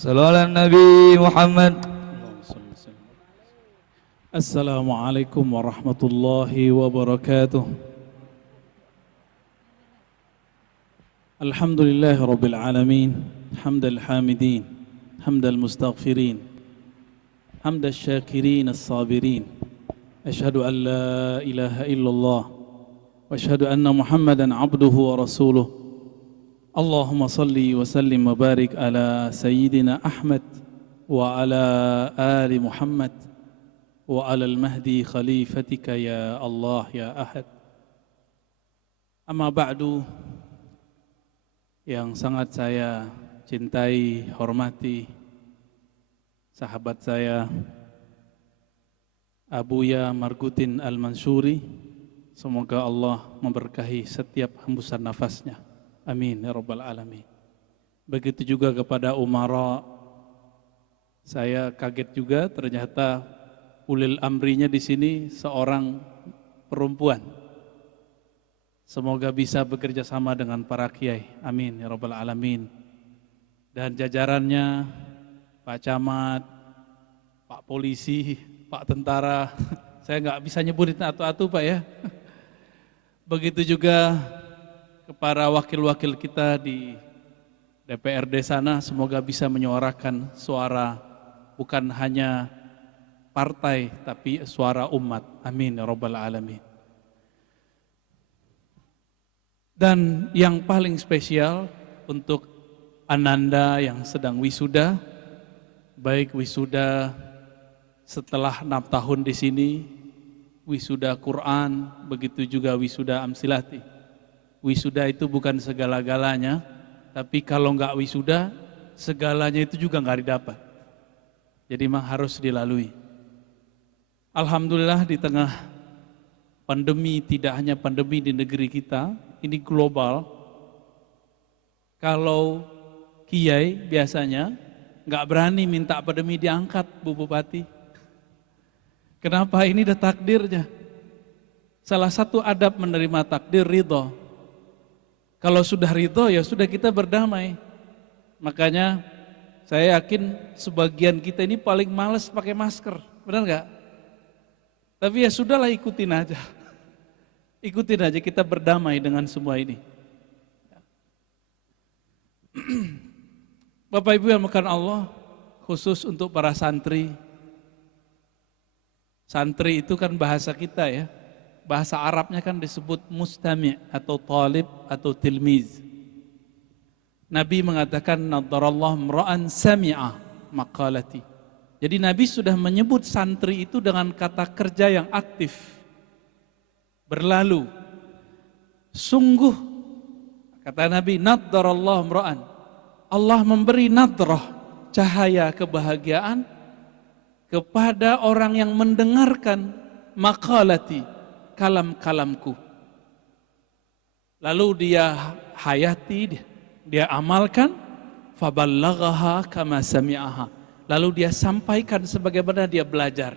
صلوا على النبي محمد. السلام عليكم ورحمة الله وبركاته. الحمد لله رب العالمين حمد الحامدين حمد المستغفرين حمد الشاكرين الصابرين. أشهد أن لا إله إلا الله وأشهد أن محمدا عبده ورسوله. اللهم صل وسلم وبارك على سيدنا أحمد وعلى آل محمد وعلى المهدي خليفتك يا الله يا أحد. Amma ba'du, yang sangat saya cintai, hormati, sahabat saya Abuya Margutin Al-Mansuri, semoga Allah memberkahi setiap hembusan nafasnya. Amin ya rabbal alamin. Begitu juga kepada umara, saya kaget juga ternyata ulil amrinya di sini seorang perempuan. Semoga bisa bekerja sama dengan para kiai. Amin ya rabbal alamin. Dan jajarannya, Pak Camat, Pak Polisi, Pak Tentara, saya nggak bisa nyebutin atu-atu Pak ya. Begitu juga kepada wakil-wakil kita di DPRD sana, semoga bisa menyuarakan suara bukan hanya partai tapi suara umat. Amin ya rabbal alamin. Dan yang paling spesial untuk Ananda yang sedang wisuda, baik wisuda setelah 6 tahun di sini, wisuda Quran, begitu juga wisuda Amsilati. Wisuda itu bukan segala-galanya, tapi kalau nggak wisuda, segalanya itu juga nggak didapat. Jadi memang harus dilalui. Alhamdulillah di tengah pandemi, tidak hanya pandemi di negeri kita, ini global. Kalau kiai biasanya nggak berani minta pandemi diangkat, Bu Bupati. Kenapa? Ini udah takdirnya. Salah satu adab menerima takdir ridho. Kalau sudah ridho ya sudah kita berdamai. Makanya saya yakin sebagian kita ini paling males pakai masker, benar nggak? Tapi ya sudahlah, ikutin aja. Ikutin aja, kita berdamai dengan semua ini. Bapak Ibu yang makan Allah, khusus untuk para santri. Santri itu kan bahasa kita ya. Bahasa Arabnya kan disebut mustami' atau talib atau tilmiz. Nabi mengatakan nadarallahu mra'an sami'a maqalati. Jadi Nabi sudah menyebut santri itu dengan kata kerja yang aktif. Berlalu. Sungguh kata Nabi nadarallahu mra'an. Allah memberi nadrah, cahaya kebahagiaan kepada orang yang mendengarkan maqalati, kalam-kalamku. Lalu dia hayati, dia amalkan, faballaghaha kama sami'aha. Lalu dia sampaikan sebagaimana dia belajar.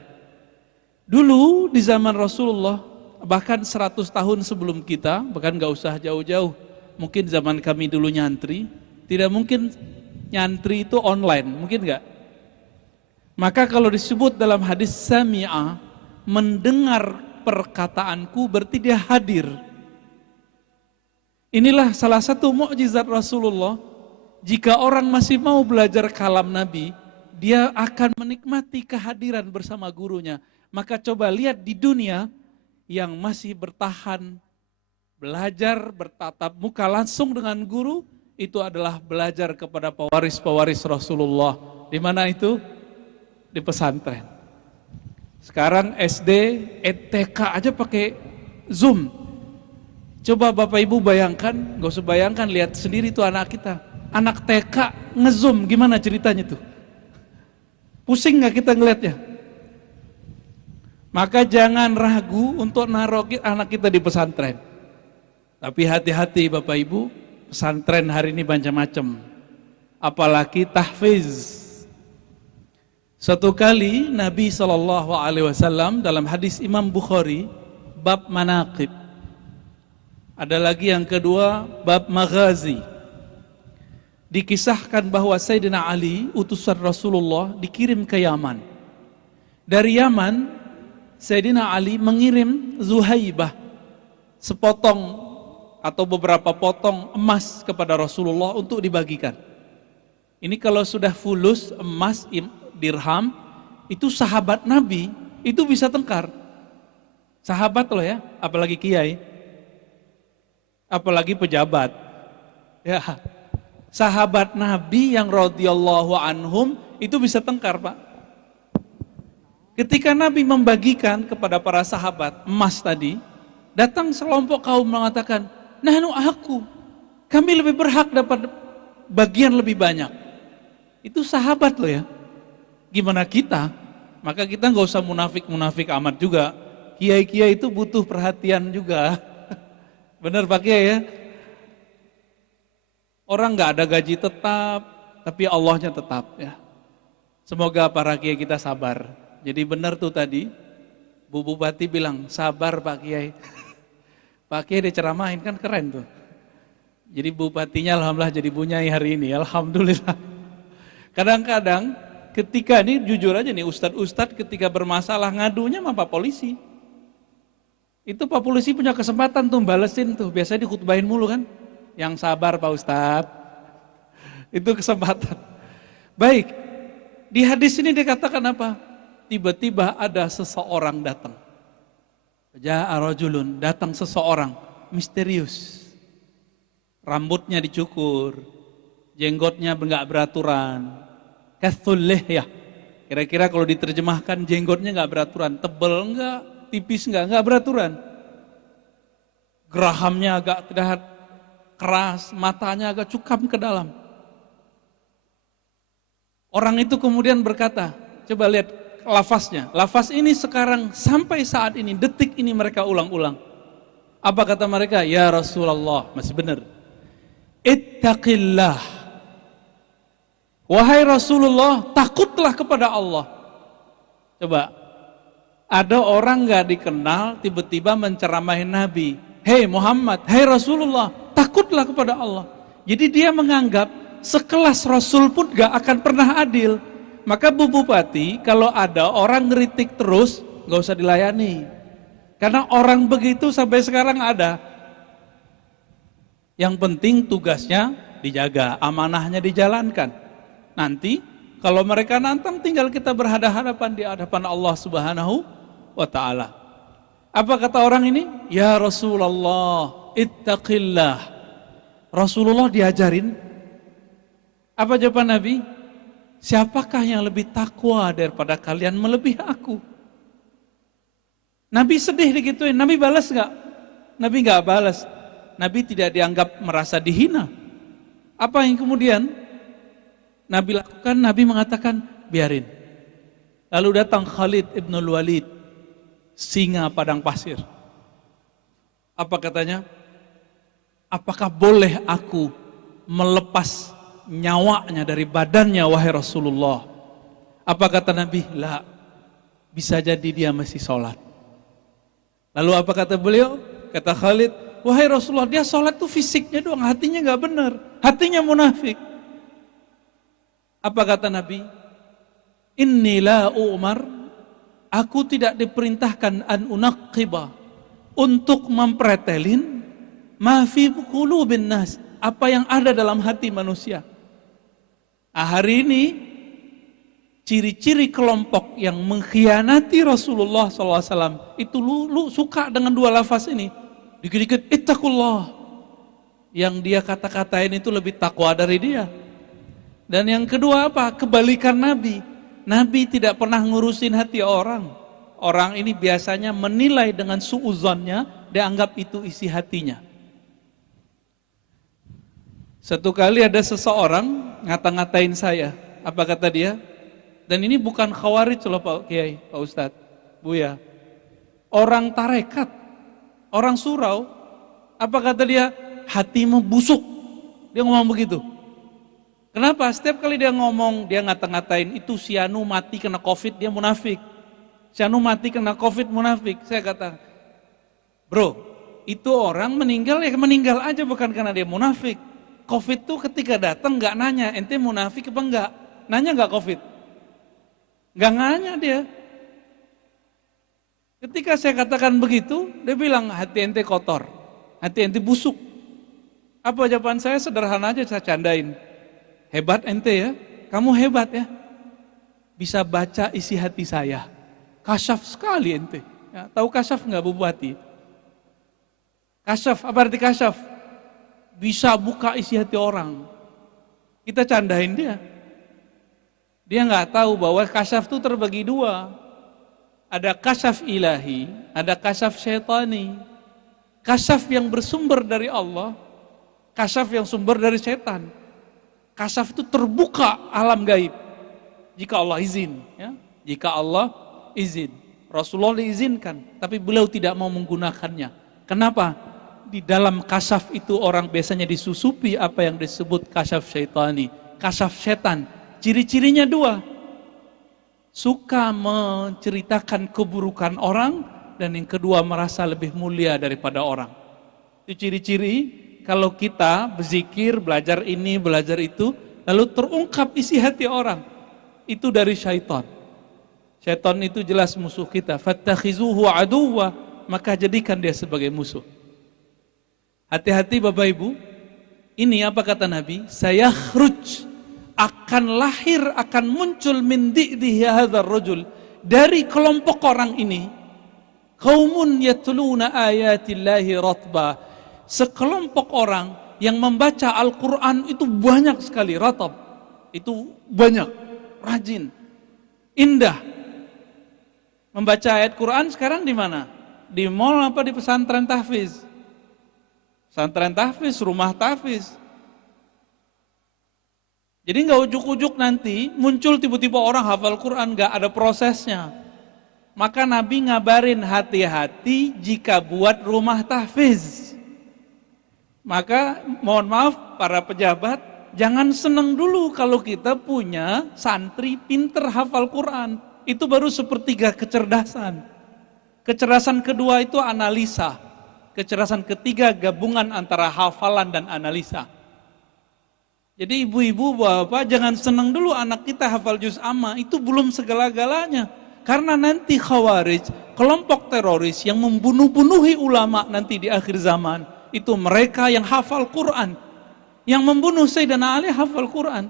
Dulu di zaman Rasulullah, bahkan 100 tahun sebelum kita, bahkan gak usah jauh-jauh, mungkin zaman kami dulu nyantri, tidak mungkin nyantri itu online, mungkin gak? Maka kalau disebut dalam hadis sami'a, mendengar perkataanku berarti dia hadir. Inilah salah satu mukjizat Rasulullah. Jika orang masih mau belajar kalam Nabi, dia akan menikmati kehadiran bersama gurunya. Maka coba lihat di dunia yang masih bertahan, belajar bertatap muka langsung dengan guru, itu adalah belajar kepada pewaris-pewaris Rasulullah. Di mana itu? Di pesantren. Sekarang SD, TK aja pakai Zoom. Coba Bapak Ibu bayangkan, gak usah bayangkan, lihat sendiri tuh anak kita. Anak TK nge-Zoom, gimana ceritanya tuh? Pusing gak kita ngeliatnya? Maka jangan ragu untuk naruh anak kita di pesantren. Tapi hati-hati Bapak Ibu, pesantren hari ini macam-macam. Apalagi tahfiz. Suatu kali Nabi SAW dalam hadis Imam Bukhari, bab manaqib. Ada lagi yang kedua, bab maghazi. Dikisahkan bahwa Sayyidina Ali, utusan Rasulullah, dikirim ke Yaman. Dari Yaman, Sayyidina Ali mengirim Zuhaibah, sepotong atau beberapa potong emas kepada Rasulullah untuk dibagikan. Ini kalau sudah fulus emas, dirham, itu sahabat Nabi, itu bisa tengkar. Sahabat loh ya, apalagi kiai, apalagi pejabat. Ya, sahabat Nabi yang radhiyallahu anhum itu bisa tengkar, Pak. Ketika Nabi membagikan kepada para sahabat emas tadi, datang sekelompok kaum mengatakan, nahnu aku, kami lebih berhak dapat bagian lebih banyak. Itu sahabat loh ya. Gimana kita? Maka kita nggak usah munafik-munafik amat juga. Kiai-kiai itu butuh perhatian juga. Benar Pak Kiai ya? Orang nggak ada gaji tetap, tapi Allahnya tetap ya. Semoga para kiai kita sabar. Jadi benar tuh tadi, Bu Bupati bilang, sabar Pak Kiai. Pak Kiai diceramahin kan keren tuh. Jadi Bupatinya alhamdulillah jadi bunyai hari ini, alhamdulillah. Kadang-kadang ketika ini jujur aja nih ustadz-ustadz ketika bermasalah ngadunya sama Pak Polisi. Itu Pak Polisi punya kesempatan tuh balesin tuh, biasanya dikhutbahin mulu kan. Yang sabar Pak Ustadz, itu kesempatan. Baik, di hadis ini dikatakan apa? Tiba-tiba ada seseorang datang. Ja'a rajulun, datang seseorang, misterius. Rambutnya dicukur, jenggotnya enggak beraturan. Kathul lihyah. Kira-kira kalau diterjemahkan jenggotnya enggak beraturan, tebel enggak, tipis enggak beraturan. Gerahamnya agak tidak keras, matanya agak cukam ke dalam. Orang itu kemudian berkata, coba lihat lafaznya. Lafaz ini sekarang sampai saat ini, detik ini mereka ulang-ulang. Apa kata mereka? Ya Rasulullah, masih benar. Ittaqillah. Wahai Rasulullah, takutlah kepada Allah. Coba, ada orang gak dikenal tiba-tiba menceramahin Nabi. Hei Muhammad, hei Rasulullah, takutlah kepada Allah. Jadi dia menganggap sekelas Rasul pun gak akan pernah adil. Maka Bu Bupati, kalau ada orang ngeritik terus, gak usah dilayani. Karena orang begitu sampai sekarang ada. Yang penting tugasnya dijaga, amanahnya dijalankan. Nanti kalau mereka nantang tinggal kita berhadapan di hadapan Allah Subhanahu wa ta'ala. Apa kata orang ini? Ya Rasulullah, ittaqillah. Rasulullah diajarin. Apa jawaban Nabi? Siapakah yang lebih takwa daripada kalian melebihi aku? Nabi sedih digituin, Nabi balas gak? Nabi gak balas. Nabi tidak dianggap merasa dihina. Apa yang kemudian Nabi lakukan? Nabi mengatakan, biarin. Lalu datang Khalid ibn Walid, singa padang pasir. Apa katanya? Apakah boleh aku melepas nyawanya dari badannya wahai Rasulullah? Apa kata Nabi? La, bisa jadi dia masih sholat. Lalu apa kata beliau? Kata Khalid, wahai Rasulullah, dia sholat tuh fisiknya doang, hatinya gak benar, hatinya munafik. Apa kata Nabi? Inni la umar, aku tidak diperintahkan an unaqiba, untuk mempretelin ma fi qulubin nas, apa yang ada dalam hati manusia. Hari ini ciri-ciri kelompok yang mengkhianati Rasulullah SAW itu lu suka dengan dua lafaz ini. Dikit-dikit ittaqullah, yang dia kata-katain itu lebih takwa dari dia. Dan yang kedua apa? Kebalikan Nabi. Nabi tidak pernah ngurusin hati orang. Orang ini biasanya menilai dengan suuzonnya, dianggap itu isi hatinya. Satu kali ada seseorang ngata-ngatain saya. Apa kata dia? Dan ini bukan khawarij loh Pak Kiai, Pak Ustadz, Buya. Orang tarekat, orang surau. Apa kata dia? Hatimu busuk. Dia ngomong begitu. Kenapa? Setiap kali dia ngomong, dia ngata-ngatain itu si Anu mati kena COVID, dia munafik. Si Anu mati kena COVID, munafik. Saya kata, bro, itu orang meninggal ya meninggal aja, bukan karena dia munafik. COVID tuh ketika datang nggak nanya, ente munafik apa enggak? Nanya nggak COVID? Nggak nanya dia. Ketika saya katakan begitu, dia bilang hati ente kotor, hati ente busuk. Apa jawaban saya? Sederhana aja, saya candain. Hebat ente ya, kamu hebat ya. Bisa baca isi hati saya. Kasyaf sekali ente. Ya, tahu kasyaf nggak Bu Bupati? Kasyaf, apa arti kasyaf? Bisa buka isi hati orang. Kita candain dia. Dia nggak tahu bahwa kasyaf itu terbagi dua. Ada kasyaf ilahi, ada kasyaf syaitani. Kasyaf yang bersumber dari Allah, kasyaf yang sumber dari setan. Kasyaf itu terbuka alam gaib. Jika Allah izin. Ya. Jika Allah izin. Rasulullah diizinkan, tapi beliau tidak mau menggunakannya. Kenapa? Di dalam kasyaf itu orang biasanya disusupi apa yang disebut kasyaf syaitani. Kasyaf setan. Ciri-cirinya dua. Suka menceritakan keburukan orang, dan yang kedua merasa lebih mulia daripada orang. Itu ciri-ciri kalau kita berzikir, belajar ini, belajar itu, lalu terungkap isi hati orang. Itu dari syaitan. Syaitan itu jelas musuh kita. Fattakhizuhu aduwwa, maka jadikan dia sebagai musuh. Hati-hati Bapak Ibu. Ini apa kata Nabi? Sayakhruj, akan lahir, akan muncul min di'dihi hadzal rajul, dari kelompok orang ini, qaumun yatluna ayatillahi ratba, sekelompok orang yang membaca Al-Quran itu banyak sekali, ratab, itu banyak, rajin, indah. Membaca ayat Quran sekarang di mana? Di mall apa di pesantren tahfiz? Pesantren tahfiz, rumah tahfiz. Jadi nggak ujuk-ujuk nanti muncul tiba-tiba orang hafal Quran, nggak ada prosesnya. Maka Nabi ngabarin hati-hati jika buat rumah tahfiz. Maka mohon maaf para pejabat, jangan senang dulu kalau kita punya santri pinter hafal Quran. Itu baru sepertiga kecerdasan. Kecerdasan kedua itu analisa. Kecerdasan ketiga gabungan antara hafalan dan analisa. Jadi ibu-ibu, bapak jangan senang dulu anak kita hafal juz amma, itu belum segala-galanya. Karena nanti khawarij, kelompok teroris yang membunuh-bunuhi ulama nanti di akhir zaman, itu mereka yang hafal Quran. Yang membunuh Sayyidina Ali hafal Quran.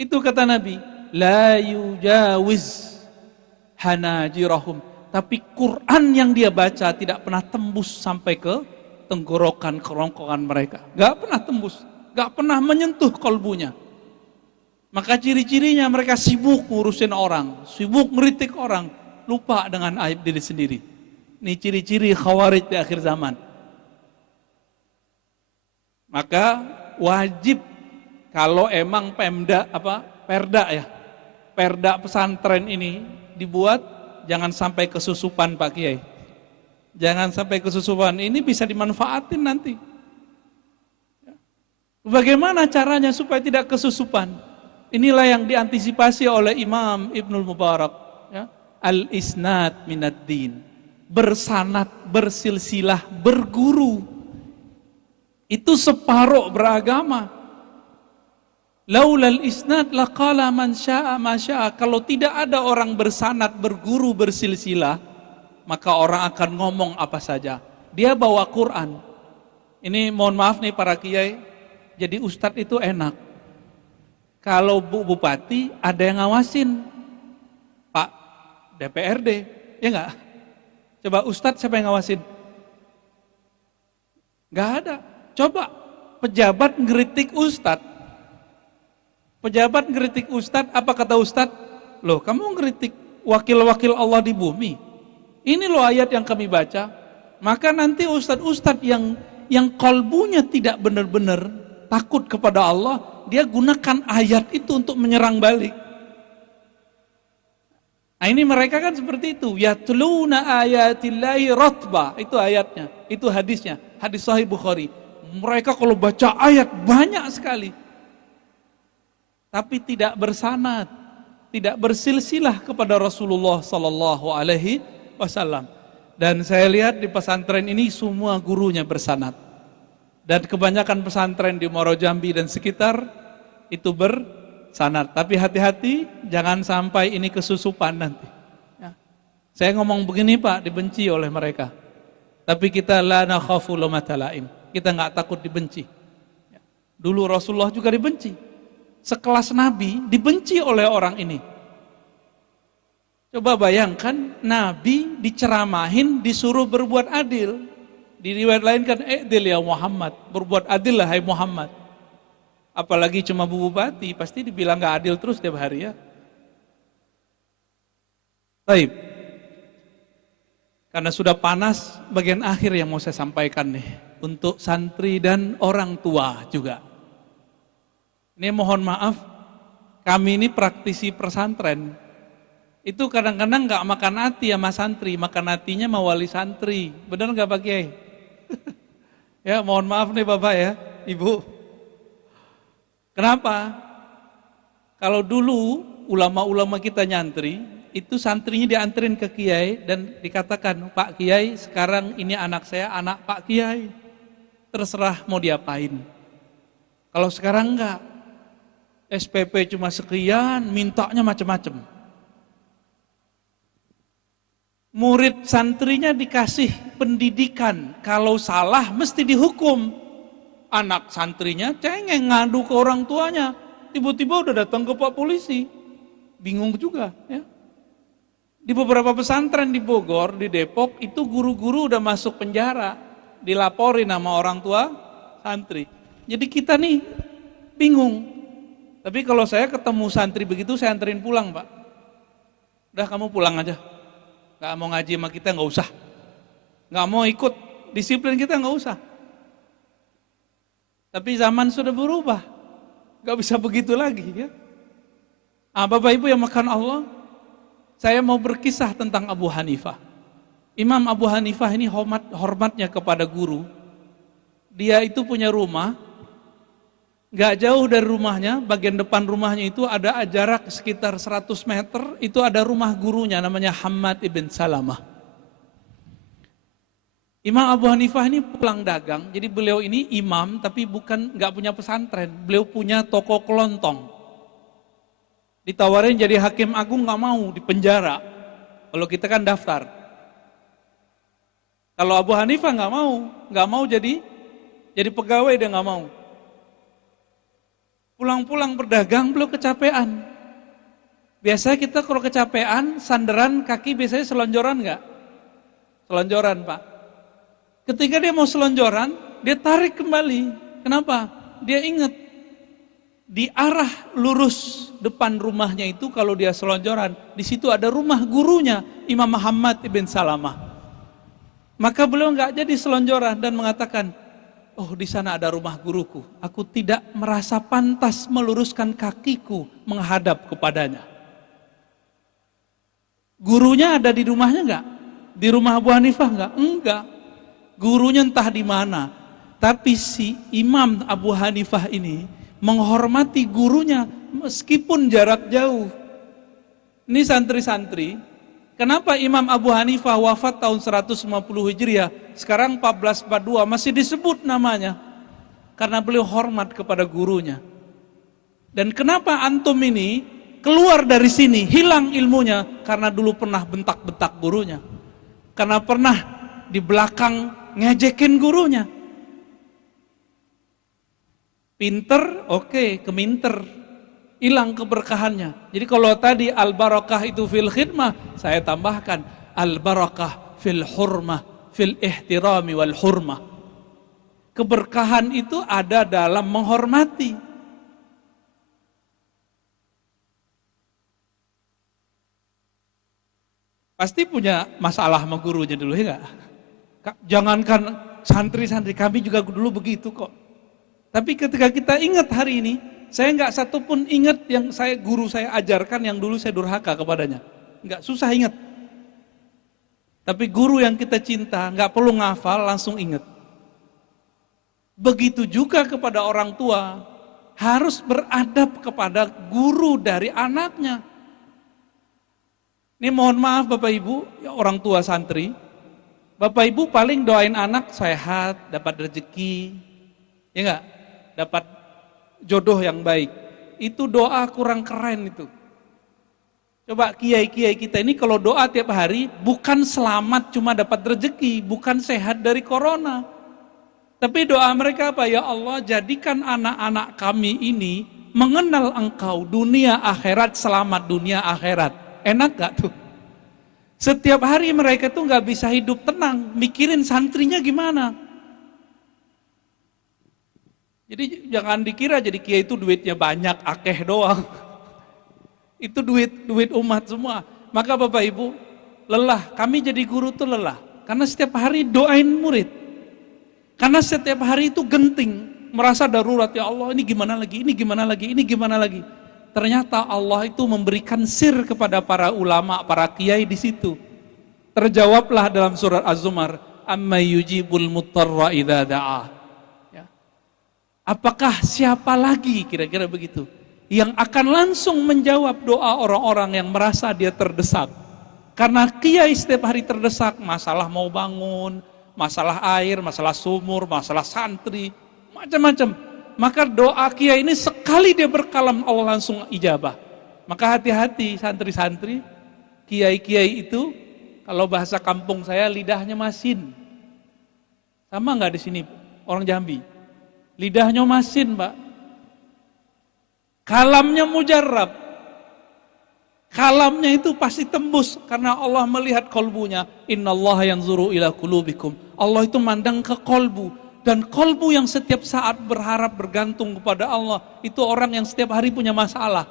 Itu kata Nabi, la yujawiz hanajirahum. Tapi Quran yang dia baca tidak pernah tembus sampai ke tenggorokan, kerongkongan mereka. Gak pernah tembus, gak pernah menyentuh kolbunya. Maka ciri-cirinya mereka sibuk ngurusin orang, sibuk ngeritik orang, lupa dengan aib diri sendiri. Ini ciri-ciri khawarij di akhir zaman. Maka wajib kalau emang perda pesantren ini dibuat, jangan sampai kesusupan Pak Kiai. Jangan sampai kesusupan, ini bisa dimanfaatin nanti. Bagaimana caranya supaya tidak kesusupan? Inilah yang diantisipasi oleh Imam Ibnul Mubarak. Ya. Al-isnad minad din. Bersanad, bersilsilah, berguru. Itu separuh beragama. Laulal isnad laqala man syaa ma syaa. Kalau tidak ada orang bersanad, berguru, bersilsilah, maka orang akan ngomong apa saja. Dia bawa Quran. Ini mohon maaf nih para kiai, jadi ustadz itu enak. Kalau Bu Bupati ada yang ngawasin, Pak DPRD, ya enggak? Coba ustadz siapa yang ngawasin? Enggak ada. Coba pejabat ngeritik ustadz. Pejabat ngeritik ustadz, apa kata ustadz? Loh, kamu ngeritik wakil-wakil Allah di bumi. Ini loh ayat yang kami baca. Maka nanti ustadz-ustadz yang kolbunya tidak benar-benar takut kepada Allah, dia gunakan ayat itu untuk menyerang balik. Nah, ini mereka kan seperti itu. Yatluna ayatillahi ratba, itu ayatnya, itu hadisnya, hadis Sahih Bukhari. Mereka kalau baca ayat banyak sekali, tapi tidak bersanad, tidak bersilsilah kepada Rasulullah Sallallahu Alaihi Wasallam. Dan saya lihat di pesantren ini semua gurunya bersanad. Dan kebanyakan pesantren di Muaro Jambi dan sekitar itu bersanad. Tapi hati-hati, jangan sampai ini kesusupan nanti. Ya. Saya ngomong begini Pak, dibenci oleh mereka. Tapi kita la nakhafu laumata laim. Kita nggak takut dibenci. Ya. Dulu Rasulullah juga dibenci. Sekelas Nabi dibenci oleh orang ini. Coba bayangkan, Nabi diceramahin, disuruh berbuat adil. Di riwayat lain kan, i'dil ya Muhammad, berbuat adil lah hai Muhammad. Apalagi cuma bupati, pasti dibilang gak adil terus tiap hari ya. Baik. Karena sudah panas, bagian akhir yang mau saya sampaikan nih. Untuk santri dan orang tua juga. Ini mohon maaf, kami ini praktisi pesantren. Itu kadang-kadang gak makan hati sama santri, makan hatinya sama wali santri. Benar gak Pak Kiai? Ya, mohon maaf nih Bapak ya, Ibu. Kenapa? Kalau dulu ulama-ulama kita nyantri, itu santrinya dianterin ke Kiai dan dikatakan, Pak Kiai sekarang ini anak saya, anak Pak Kiai. Terserah mau diapain. Kalau sekarang enggak, SPP cuma sekian, mintanya macam-macam. Murid santrinya dikasih pendidikan, kalau salah mesti dihukum. Anak santrinya cengeng ngadu ke orang tuanya, tiba-tiba udah datang ke Pak Polisi. Bingung juga ya. Di beberapa pesantren di Bogor, di Depok, itu guru-guru udah masuk penjara, dilaporin sama orang tua santri. Jadi kita nih bingung. Tapi kalau saya ketemu santri begitu, saya anterin pulang Pak. Udah kamu pulang aja. Gak mau ngaji sama kita gak usah. Gak mau ikut disiplin kita gak usah. Tapi zaman sudah berubah. Gak bisa begitu lagi ya. Bapak Ibu yang makan Allah, saya mau berkisah tentang Abu Hanifah. Imam Abu Hanifah ini hormatnya kepada guru. Dia itu punya rumah, gak jauh dari rumahnya, bagian depan rumahnya itu ada jarak sekitar 100 meter, itu ada rumah gurunya namanya Hammad ibn Salamah. Imam Abu Hanifah ini pulang dagang, jadi beliau ini imam tapi gak punya pesantren, beliau punya toko kelontong. Ditawarin jadi hakim agung gak mau, dipenjara. Kalau kita kan daftar. Kalau Abu Hanifah gak mau jadi pegawai, dia gak mau. Pulang-pulang berdagang beliau kecapean. Biasanya kita kalau kecapean, sandaran kaki biasanya selonjoran enggak? Selonjoran Pak. Ketika dia mau selonjoran, dia tarik kembali. Kenapa? Dia ingat, di arah lurus depan rumahnya itu kalau dia selonjoran, di situ ada rumah gurunya, Imam Muhammad ibn Salamah. Maka beliau enggak jadi selonjoran dan mengatakan, oh di sana ada rumah guruku, aku tidak merasa pantas meluruskan kakiku menghadap kepadanya. Gurunya ada di rumahnya enggak? Di rumah Abu Hanifah enggak? Enggak. Gurunya entah di mana. Tapi si Imam Abu Hanifah ini menghormati gurunya meskipun jarak jauh. Ini santri-santri, kenapa Imam Abu Hanifah wafat tahun 150 Hijriah, sekarang 1442 masih disebut namanya? Karena beliau hormat kepada gurunya. Dan kenapa antum ini keluar dari sini, hilang ilmunya? Karena dulu pernah bentak-bentak gurunya. Karena pernah di belakang ngejekin gurunya. Pinter, oke, keminter, hilang keberkahannya. Jadi kalau tadi al-barakah itu fil khidmah, saya tambahkan al-barakah fil hurmah, fil ihtirami wal hurmah. Keberkahan itu ada dalam menghormati. Pasti punya masalah sama gurunya dulu ya enggak? Jangankan santri-santri, kami juga dulu begitu kok. Tapi ketika kita ingat hari ini, saya enggak satupun ingat yang guru saya ajarkan yang dulu saya durhaka kepadanya. Enggak, susah ingat. Tapi guru yang kita cinta, enggak perlu ngafal, langsung ingat. Begitu juga kepada orang tua, harus beradab kepada guru dari anaknya. Ini mohon maaf Bapak Ibu, ya orang tua santri, Bapak Ibu paling doain anak sehat, dapat rezeki, Ya enggak? Dapat jodoh yang baik. Itu doa kurang keren itu. Coba kiai-kiai kita ini kalau doa tiap hari bukan selamat cuma dapat rezeki, bukan sehat dari corona. Tapi doa mereka apa? Ya Allah, jadikan anak-anak kami ini mengenal Engkau dunia akhirat, selamat dunia akhirat. Enak gak tuh? Setiap hari mereka tuh gak bisa hidup tenang, mikirin santrinya gimana. Jadi jangan dikira jadi kiai itu duitnya banyak, akeh doang. Itu duit umat semua. Maka Bapak Ibu, lelah. Kami jadi guru tuh lelah. Karena setiap hari doain murid. Karena setiap hari itu genting. Merasa darurat, ya Allah ini gimana lagi, ini gimana lagi, ini gimana lagi. Ternyata Allah itu memberikan sir kepada para ulama, para kiai di situ. Terjawablah dalam surat Az-Zumar, amma yujibul muttarra idza da'a. Ya. Apakah siapa lagi kira-kira begitu yang akan langsung menjawab doa orang-orang yang merasa dia terdesak. Karena kiai setiap hari terdesak, masalah mau bangun, masalah air, masalah sumur, masalah santri, macam-macam. Maka doa kiai ini sekali dia berkalam Allah langsung ijabah. Maka hati-hati santri-santri, kiai-kiai itu, kalau bahasa kampung saya lidahnya masin. Sama nggak di sini orang Jambi? Lidahnya masin, Pak. Kalamnya mujarrab. Kalamnya itu pasti tembus karena Allah melihat kolbunya. Innallaha yanzuru ila qulubikum. Allah itu mandang ke kolbu, dan kolbu yang setiap saat berharap bergantung kepada Allah itu orang yang setiap hari punya masalah.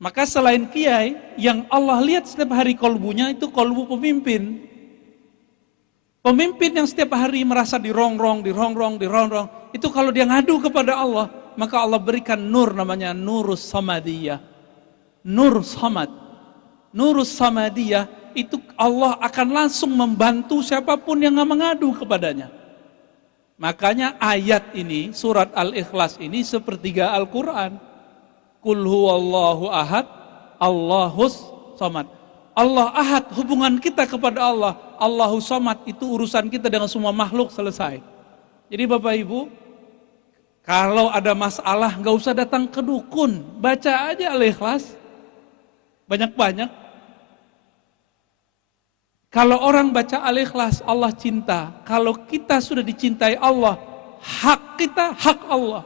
Maka selain kiai yang Allah lihat setiap hari kolbunya itu kolbu pemimpin. Pemimpin yang setiap hari merasa dirongrong, itu kalau dia ngadu kepada Allah, maka Allah berikan nur namanya Nurus Samadiyah. Nur Samad. Nurus Samadiyah itu Allah akan langsung membantu siapapun yang mengadu kepadanya. Makanya ayat ini, surat Al-Ikhlas ini sepertiga Al-Quran. Qul huwallahu ahad, Allahus samad. Allah ahad, hubungan kita kepada Allah. Allahus samad, itu urusan kita dengan semua makhluk selesai. Jadi Bapak Ibu, kalau ada masalah gak usah datang ke dukun, baca aja Al-Ikhlas. Banyak-banyak. Kalau orang baca Al-Ikhlas, Allah cinta. Kalau kita sudah dicintai Allah, hak kita hak Allah.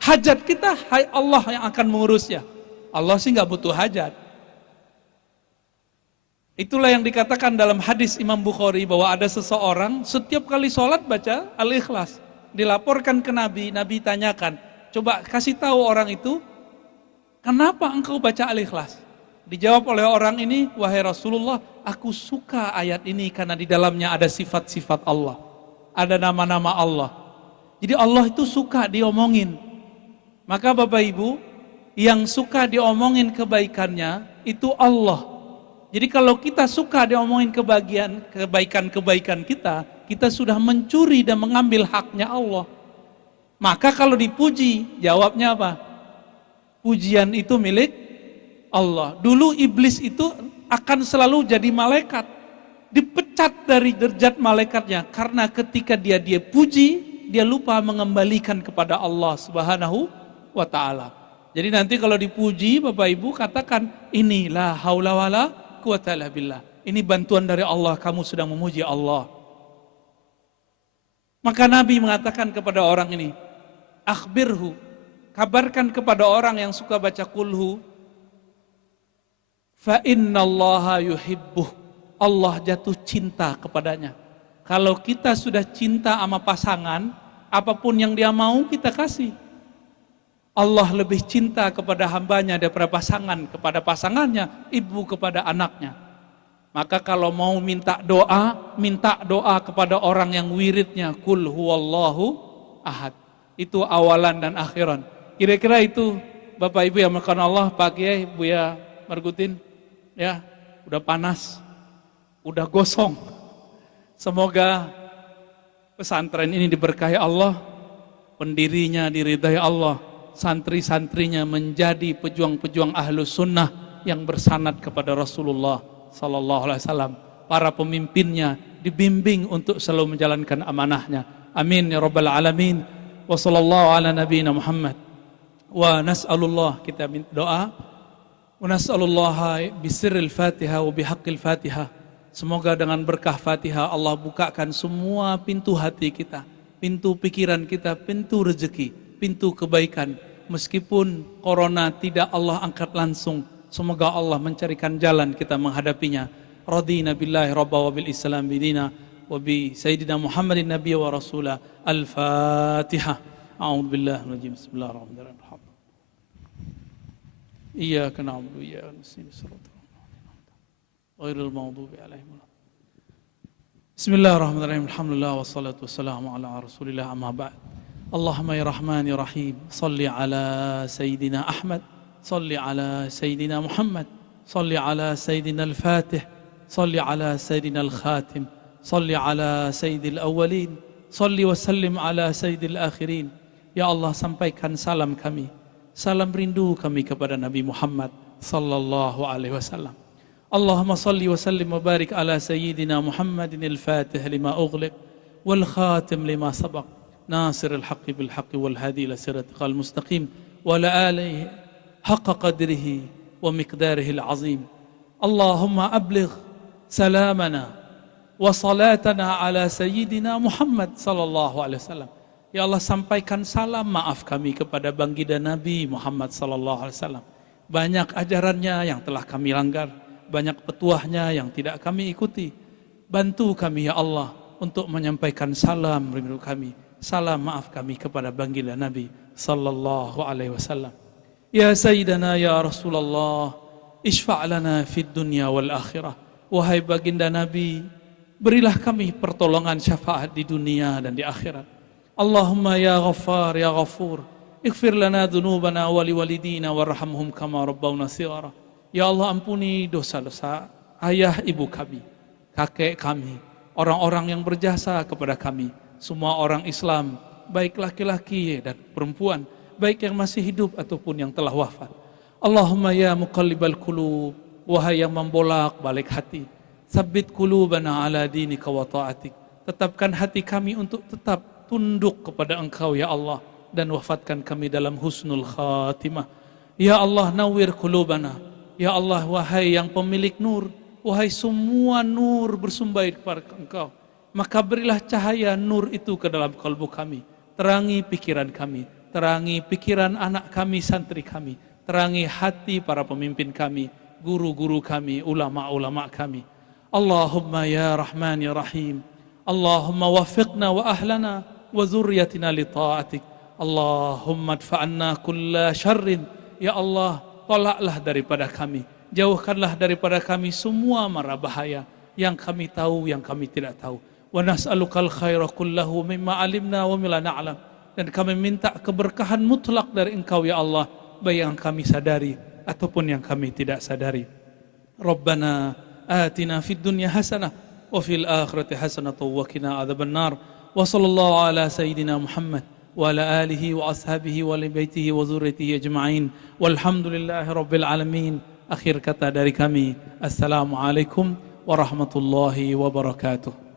Hajat kita Allah yang akan mengurusnya. Allah sih gak butuh hajat. Itulah yang dikatakan dalam hadis Imam Bukhari bahwa ada seseorang setiap kali sholat baca Al-Ikhlas. Dilaporkan ke Nabi, Nabi tanyakan, coba kasih tahu orang itu, kenapa engkau baca Al-Ikhlas? Dijawab oleh orang ini, wahai Rasulullah, aku suka ayat ini karena di dalamnya ada sifat-sifat Allah. Ada nama-nama Allah. Jadi Allah itu suka diomongin. Maka Bapak Ibu, yang suka diomongin kebaikannya, itu Allah. Jadi kalau kita suka diomongin kebaikan-kebaikan kita sudah mencuri dan mengambil haknya Allah. Maka kalau dipuji, jawabnya apa? Pujian itu milik Allah. Dulu iblis itu akan selalu jadi malaikat. Dipecat dari derajat malaikatnya. Karena ketika dia puji, dia lupa mengembalikan kepada Allah Subhanahu wa ta'ala. Jadi nanti kalau dipuji, Bapak Ibu katakan, inilah haula wala quwata illa billah. Ini bantuan dari Allah, kamu sedang memuji Allah. Maka Nabi mengatakan kepada orang ini, akhbirhu, kabarkan kepada orang yang suka baca kulhu, fa innallaha yuhibbuh, Allah jatuh cinta kepadanya. Kalau kita sudah cinta sama pasangan, apapun yang dia mau kita kasih. Allah lebih cinta kepada hambanya daripada pasangan kepada pasangannya, ibu kepada anaknya. Maka kalau mau minta doa kepada orang yang wiridnya kul huwallahu ahad. Itu awalan dan akhiran. Kira-kira itu Bapak Ibu yang makan Allah, Pak Kiai, Buya Margutin, ya, udah panas, udah gosong. Semoga pesantren ini diberkahi Allah, pendirinya diridai Allah, santri-santrinya menjadi pejuang-pejuang ahlus sunnah yang bersanad kepada Rasulullah Sallallahu Alaihi Wasallam. Para pemimpinnya dibimbing untuk selalu menjalankan amanahnya. Amin ya rabbal alamin. Wa sallallahu ala nabiyina Muhammad. Wa nas'alullah, kita minta doa. Wa nas'alullah bisirril Fatihah wa bihaqqil Fatihah. Semoga dengan berkah Fatihah Allah bukakan semua pintu hati kita, pintu pikiran kita, pintu rezeki, pintu kebaikan. Meskipun corona tidak Allah angkat langsung, semoga Allah mencarikan jalan kita menghadapinya. Radina billahi rabba wa bil Islam bidina wa bi sayyidina Muhammadin nabiyya wa rasulah. Al-Fatihah. A'udzu billahi minal rajim. Bismillahirrahmanirrahim. Iyyaka na'budu wa iyyaka nasta'in. Ghairil maghdubi 'alaihim. Bismillahirrahmanirrahim. Alhamdulillah wassalatu wassalamu ala Rasulillah, amma ba'd. Allahumma ya Rahman ya Rahim, salli ala Sayyidina Ahmad, salli ala Sayyidina Muhammad, salli ala Sayyidina Al-Fatih, salli ala Sayyidina Al-Khatim, salli ala Sayyidil Awwalin, salli wa sallim ala Sayyidil Akhirin. Ya Allah, sampaikan salam kami, salam rindu kami kepada Nabi Muhammad sallallahu alaihi wasallam. Allahumma salli wa sallim wa barik ala Sayyidina Muhammadin al-Fatih lima ughliq wal khatim lima sabaq nasir al-haqqi bil haqqi wal hadi ila siratikal mustaqim wa ala alihi haqqa qadrihi wa miqdarihi al-azim. Allahumma abligh salamana wa salatana ala Sayyidina Muhammad sallallahu alaihi wasallam. Ya Allah, sampaikan salam maaf kami kepada baginda Nabi Muhammad sallallahu alaihi wasallam. Banyak ajarannya yang telah kami langgar, banyak petuahnya yang tidak kami ikuti. Bantu kami ya Allah untuk menyampaikan salam rindu kami, salam maaf kami kepada baginda Nabi sallallahu alaihi wasallam. Ya Sayyidana ya Rasulullah, ishfa' lana fid dunya wal akhirah. Wahai baginda Nabi, berilah kami pertolongan syafaat di dunia dan di akhirat. Allahumma ya Ghaffar ya Ghafur, ighfir lana dhunubana wa liwalidina warhamhum kama rabbawna shighara. Ya Allah, ampuni dosa-dosa ayah ibu kami, kakek kami, orang-orang yang berjasa kepada kami, semua orang Islam, baik laki-laki dan perempuan, baik yang masih hidup ataupun yang telah wafat. Allahumma ya muqallibal qulub, wahai yang membolak-balik hati, tsabbit qulubana ala dinika wa ta'atik. Tetapkan hati kami untuk tetap tunduk kepada Engkau ya Allah, dan wafatkan kami dalam husnul khatimah. Ya Allah, nawwir qulubana. Ya Allah, wahai yang pemilik nur, wahai semua nur bersumber kepada Engkau, maka berilah cahaya nur itu ke dalam kalbu kami. Terangi pikiran kami, terangi pikiran anak kami, santri kami, terangi hati para pemimpin kami, guru-guru kami, ulama-ulama kami. Allahumma ya Rahman ya Rahim, Allahumma wafiqna wa ahlana wa zurriyatina li ta'atik. Allahumma adfa'anna kulla syarrin. Ya Allah, tolaklah daripada kami, jauhkanlah daripada kami semua mara bahaya yang kami tahu, yang kami tidak tahu. Wa nas'alukal khaira kullahu mimma alimna wa mimma na'lam. Dan kami minta keberkahan mutlak dari Engkau ya Allah, baik yang kami sadari ataupun yang kami tidak sadari. Rabbana atina fid dunya hasanah wa fil akhirati hasanah wa qina adzabannar. Wa sallallahu ala sayyidina Muhammad wa ala alihi wa ashabihi wa li baitihi wa zurriyyatihi ajma'in. Walhamdulillahi rabbil alamin. Akhir kata dari kami, assalamualaikum warahmatullahi wabarakatuh.